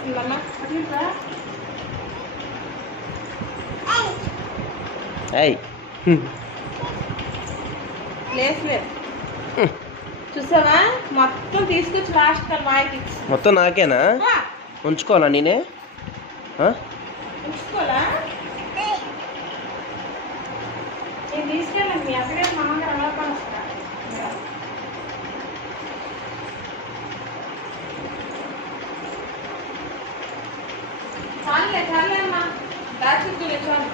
వచ్చేస్తుందమ్మా. లేదు లేదు చూసావా, మొత్తం తీసుకొచ్చి లాస్ట్ వాయికి మొత్తం నాకేనా? ఉంచుకోవాలా నేనే? ఉంచుకోవాలా? నేను తీసుకెళ్ళండి, మీ అక్కడే మా అమ్మగారు అలా పనిస్తా. చాలే చాలే అమ్మా, దాచి చాలు.